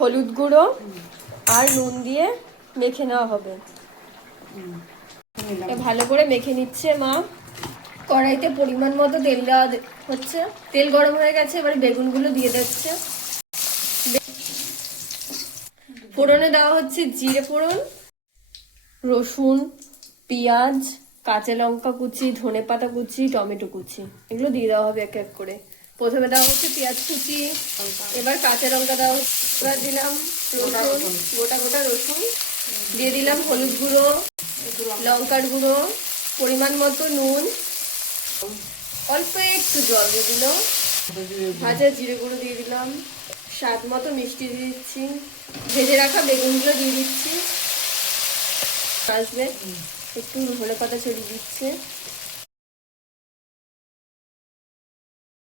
হলুদ গুঁড়ো আর নুন দিয়ে মেখে নেওয়া হবে। ভালো করে মেখে নিচ্ছে মা। কড়াইতে পরিমাণ মতো তেল দেওয়া হচ্ছে, তেল গরম হয়ে গেছে, এবারে বেগুনগুলো দিয়ে দিচ্ছে। ফোড়নে দেওয়া হচ্ছে জিরে ফোড়ন, রসুন, পেঁয়াজ, কাঁচা লঙ্কা কুচি, ধনেপাতা কুচি, টমেটো কুচি, এগুলো দিয়ে দেওয়া হবে এক এক করে। প্রথমে দেওয়া হচ্ছে পেঁয়াজ কুচি, এবার কাঁচা লঙ্কা দেওয়া হচ্ছে, এবার দিলাম রসুন, গোটা গোটা রসুন দিয়ে দিলাম, হলুদ গুঁড়ো, লঙ্কার গুঁড়ো, পরিমাণ মতো নুন, অল্প একটু জল দিয়ে দিলাম, ভাজা জিরে গুঁড়ো দিয়ে দিলাম, স্বাদ মতো মিষ্টি দিয়ে দিচ্ছি, ভেজে রাখা বেগুনগুলো দিয়ে দিচ্ছি, আসবে একটু ধনে পাতা ছড়িয়ে দিচ্ছে,